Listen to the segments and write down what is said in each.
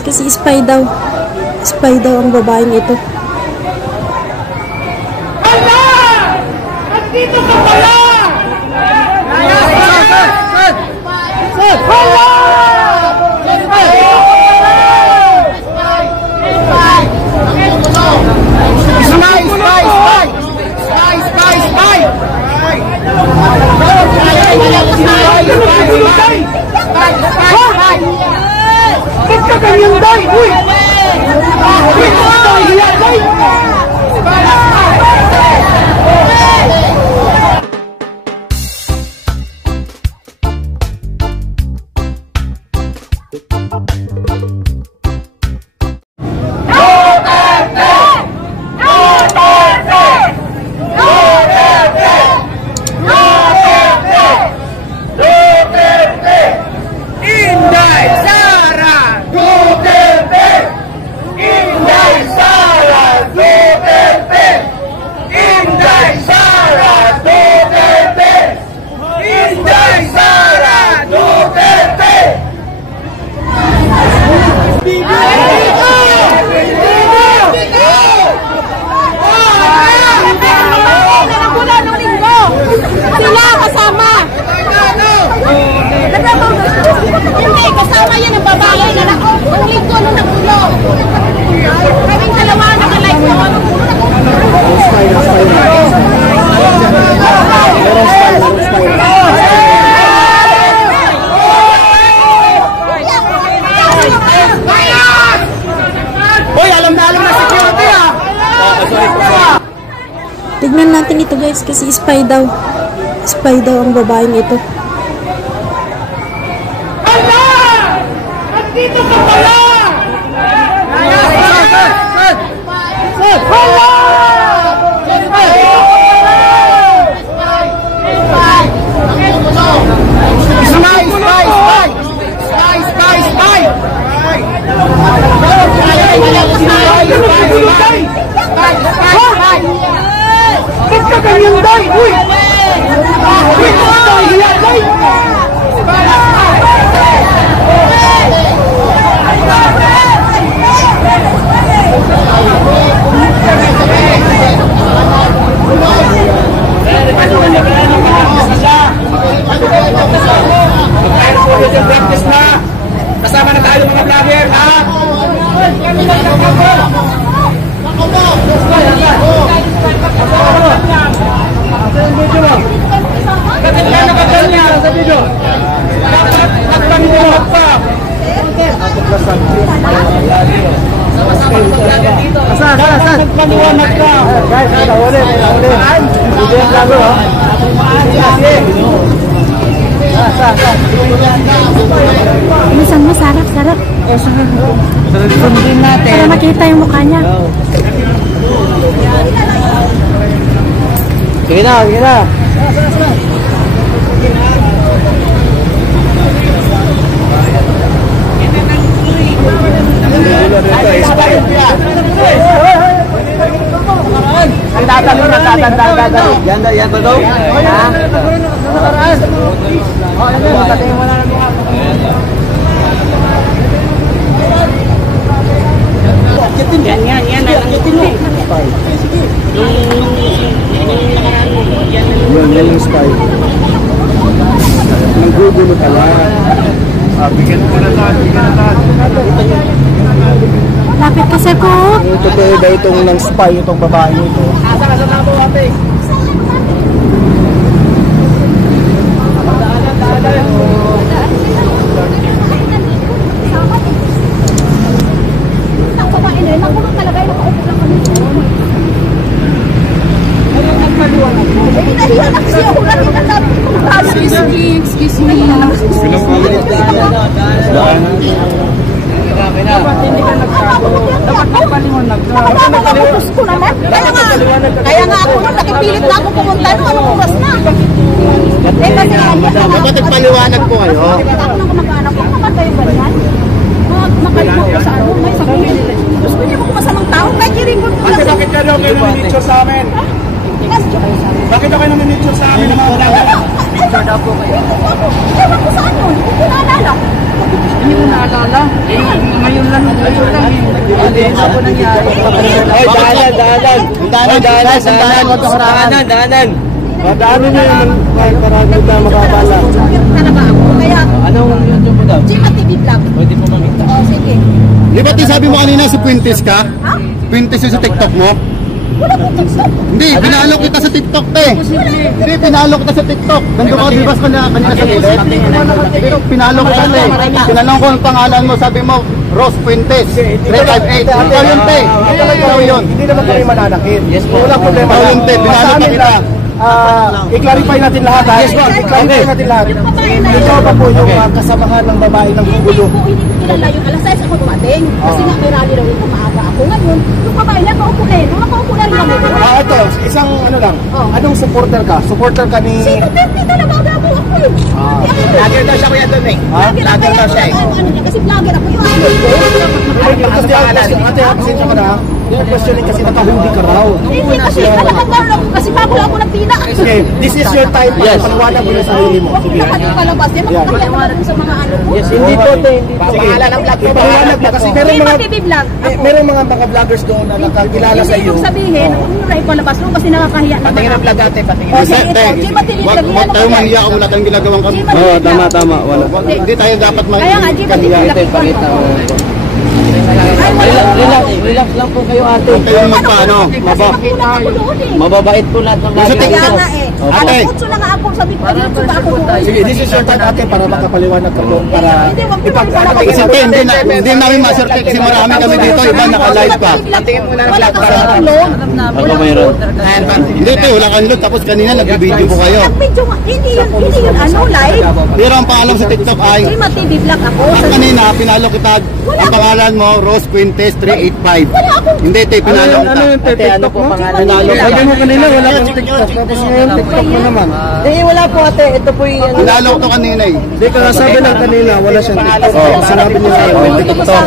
guys kasi spy daw. Spy daw ang babaeng ito. Hala! Nandito ka pala! Hala! Ba't ka ganyan, Day? Uy! Uy! Day! Kasama yan ang babae na ang linggo nung nagtulo. Kaming dalawa nakalive ko. Hoy, alam na security ah. Tignan natin ito guys kasi spy daw. Spy daw ang babaeng ito. Dito ka pala! Ba't ka ganyan, Day? Uy! Uy! Day! Kasama na tayo mga vlogger, ha? Magpaliwanag ka. Guys, ulit. Bilisan mo, sarap. Sundin natin. Para makita yung mukha niya. Sige na. Yan ba daw? Yan. Yan yung spy. Nanggugulo pala. Bigyan ko na tayo. Lapit ka sir ko. Totoo ba itong ng spy itong babae ito? Asa na po, ate? Excuse me. Kaya nga ako nung nakipilit na ako pumunta nung anong oras na. Dapat nagpaliwanag po kayo. Ako nang kumakanak ko, makatay ba yan? Makalimot ko sa ano, may sabihin. Gusto niya mo kumasamang tao, may kiringon ko Ate, bakit ka daw kayo naminitsyo sa amin? Bakit daw kayo naminitsyo sa amin ng mga vlogger? Ewan ko sa ano, hindi ko naalala. Hindi ko naalala. Ngayon lang eh. Ano po nangyari? Ay, daanan. Madami na yung marami na makakala. Talaga ako. Kaya, Anong YouTube mo daw? Gima TV Vlog. Pwede po makita. O, sige. Di ba sabi mo kanina si Quintes ka? Ha? Quintes yung sa TikTok mo? Wala ko TikTok. Hindi, pinalo kita sa TikTok te. Hindi, pinalo kita sa TikTok. Nandun ka, di ba kanina sa gilid? Pinalo kita te. Pinanong ko ang pangalan mo, sabi mo, Rose Quintes, 358. Ikaw yun te. Ikaw yun. Hindi naman kami mananakit. Yes po. Walang problema. Ikaw yun te, pinalo pa kita. I-clarify natin lahat ha. Yes, i-clarify natin lahat. Yung babae na yun. Ikaw ba po yung kasamahan ng babae ng Hindi gulo? ko kilala yung alas 6 ako dumating. Kasi nga may rally raw yung maaga ako. Ngayon, yung babae na paupo na yun. Nung nakaupo na rin kami. Ito, isang ano lang. Oh. Anong supporter ka? Supporter ka ni... Si Duterte talaga gabo ako yun. Vlogger daw siya kuya doon eh. Vlogger daw siya eh. Ano niya, kasi vlogger ako yung ano. Kasi ate, pasensya ka na. Yung questioning kasi nakahuli ka raw. Hindi kasi talagang ako. Kasi bago ako nagpila. Sige, this is your time. Yes. Paliwanag mo yung sarili mo. Huwag Sige. mo naman yung palabas. Yan, makakaya mo na dun sa mga ano ko. Hindi po te, hindi po. Sige. Pangalan ng vlog ko. Paliwanag mo kasi Hindi merong ba mga... TV vlog? Merong mga vloggers doon na nakakilala sa Hindi iyo. yung sabihin, huwag mo na ipalabas mo kasi nakakahiya naman. Patingin ang vlog ate, patingin. O, sige, ito. Gima TV vlog. Huwag tayo mahiya kung wala tayong ginagawang kami. Gima TV vlog. Tama. Wala. Hindi tayo dapat mahiya. Kaya nga, Gima TV vlog. Pakita mo. Relax lang po kayo ate. Huwag tayong magpaano. Kasi makulang ako doon eh. Mababait po lahat ng Sa vlogger. Kaya TikTok. nga eh. Ate. Alas 8 na nga ako sa TikTok pa ako doon. Sige, this is your time ate para makapaliwanag ka po. Para Hindi, wag mo ipag... lang Kasi hindi namin masurte kasi marami kami dito. Iba naka-live pa. Patingin muna ng Wala vlog kasi para akong load. Ako mayroon. Hindi te, wala kang load. Tapos kanina nag-video po kayo. At medyo nga, hindi yun ano, live. Pero ang pangalan sa TikTok ay... Gima TV vlog ako. At kanina, pinalo kita, ang pangalan mo, Rose Quintes 385. Wala akong Hindi, te, pinalo kita. Ate, ano po pangalan? Sabi mo kanina, wala kang TikTok. Tapos ngayon, TikTok mo naman. Hindi, wala po ate. Ito po yung Pinalo ko kanina eh. Hindi ka sabi lang kanina, wala siyang TikTok. Oh, sinabi niya sa'yo, may TikTok.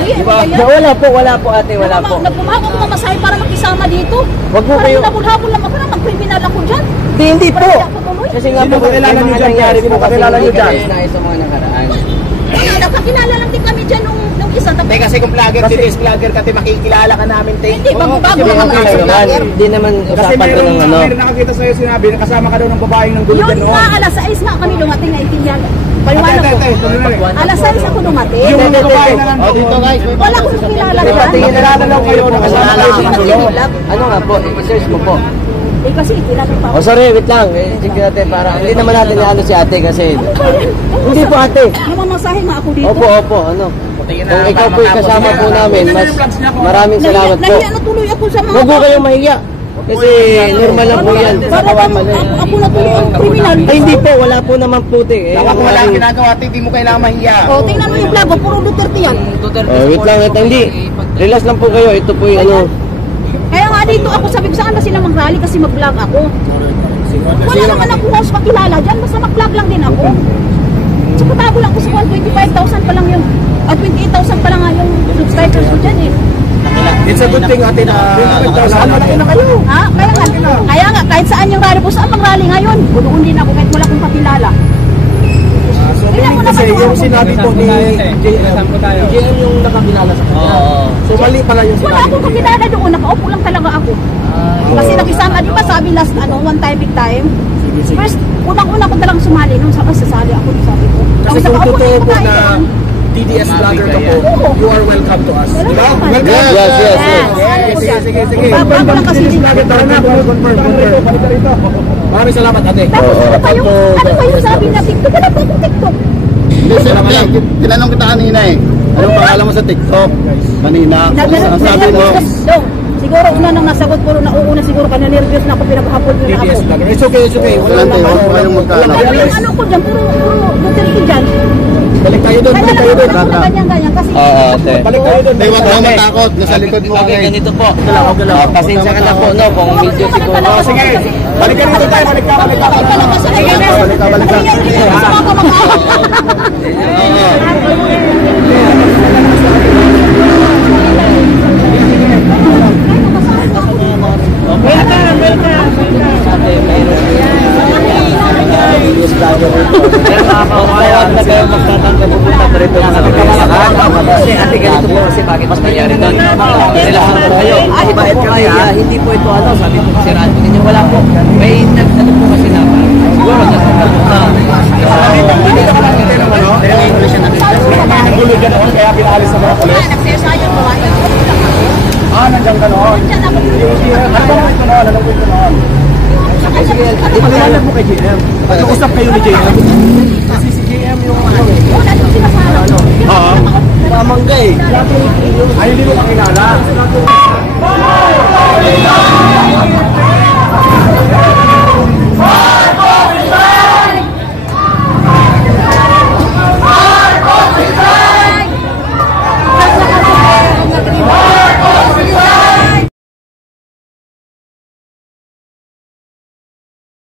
Wala po ate, wala po. Nagpumako ko mamasahe para makisama dito. Wag mo kayo- Habol-habol lang ako na mag-criminal ako dyan. Hindi po. Para ako tuloy. Kasi nga Sino po, kakilala niyo dyan? nangyari Sino po kasi kakilala niyo dyan? na sa mga nakaraan. Kaya nakakilala lang din kami dyan nung isa. Te, kasi kung vlogger, si vlogger ka, te, makikilala ka namin, te. Hindi, bago Hindi lang naman, ako vlogger. Hindi naman usapan ko ng ano. Meron nakakita sa'yo sinabi, nakasama ka daw ng babaeng ng gulo Yun dyan noon. nga, alas 6 nga kami dumating na itinyan. Paliwanag ko. Alas 6 ako dumating. Yung mga babae na nandun. Dito guys, Wala akong kilala Te, patingin dyan. na natin lang kayo, nakasama kayo sa Gima gulo. TV vlog. Ano nga po, i-search mo po. Eh kasi kilala pa ako. Oh sorry, wait lang. Check natin para hindi naman natin ano si ate kasi. Hindi po ate. Namamasahe nga ako dito. Opo, ano. Kung ikaw po kasama po namin, mas maraming salamat po. Nahiya na tuloy ako sa mga... Huwag po kayong mahiya. Kasi normal lang po yan. Para bang ako na tuloy ang kriminal. Ay hindi po, wala po naman puti. Kung wala kang ginagawa, hindi mo kailangan mahiya. O, tingnan mo yung vlog ko, puro Duterte yan. Wait lang. Hindi. Relax lang po kayo. Ito po yung ano. Kaya nga dito ako, sabi ko saan ba sila mag-rally kasi mag-vlog ako. Wala naman ako host makilala dyan, basta mag-vlog lang din ako. Tsaka bago lang ako sa 125,000 pa lang yung, at 28,000 pa lang nga yung subscribers ko dyan eh. It's a good thing ate na malaki na kayo. Ha? Kaya nga, kahit saan yung rally ko, saan mag-rally ngayon? Bunuun din ako kahit wala kong kakilala. So, meaning kasi yung sinabi po ni JM yung nakakilala sa kanya. So mali pala yung Wala sinabi. akong kakilala doon, nakaupo lang talaga ako. Kasi nakisama, di ba sabi last, one time, big time? First, unang-una ko talagang sumali nung sasali ako, sabi ko. Kasi Tapos kung ako, totoo po tayo na doon. TDS vlogger ka po, you are welcome to us. Di ba? Welcome. Welcome. Sige. Bago lang kasi din. Tara na, confirm. Maraming salamat ate. Tapos ano pa yung sabi na TikTok? Wala pa akong TikTok. Hindi, tinanong kita kanina eh. Anong pangalan mo sa TikTok? Kanina. Ang sabi mo? Dong, siguro una nang nasagot ko, nauuna siguro ka na nervous na ako, pinaghapon mo na ako. It's okay. Wala kayong magkaalam. Pero yung ano ko dyan, puro Duterte dyan. Balik tayo doon. Kaya lang ako na ganyan-ganyan kasi ate. Balik tayo doon. Huwag ka matakot. Nasa likod mo. Okay, ganito po. Pasensya ka na po, no? Kung medyo siguro. Sige. Balik ka dito tayo. Balik ka. Yes, vlogger. Kaya mga kawayan na kayo magtatanggap pupunta pa rito mga kahit po ay hindi po ito ano, sabi po kasi Rado ninyo, wala po. May nagtanong po kasi na siguro nagtanong na. Hindi ka lang ito naman, no? Kaya ngayon siya Ang gulo dyan noon, kaya pinaalis ng mga pulis. Nagsaysayan mo nga. Nandiyan ka noon. Nandiyan ako. Anong kwento noon? Anong kwento noon? Sige, Pagkakalag mo kay JM. Nag-usap kayo ni JM.